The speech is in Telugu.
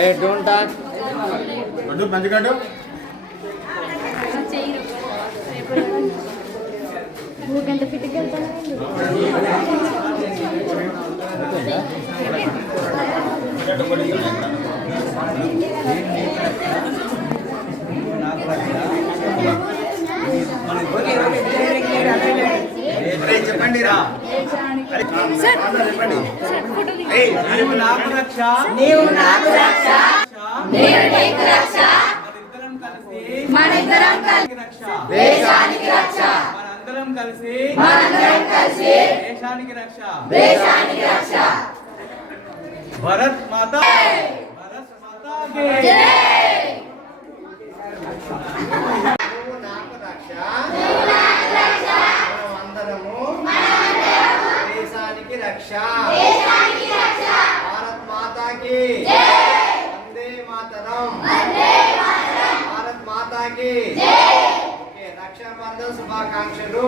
Hey, don't touch. Kadu, manji kadu. ఎంత ఫిట్గా వెళ్తానండి చెప్పండి రా నీవు నాకు రక్ష మనిద్దరం కలిసి దేశానికి రక్ష మనందరం కలిసి దేశానికి రక్ష భరత్ మాతా కి జై నాకు రక్ష దేశానికి రక్ష భారత్ మాతా కి వందే మాతరం భారత్ మాతా కి రక్షాబంధన్ శుభాకాంక్షలు.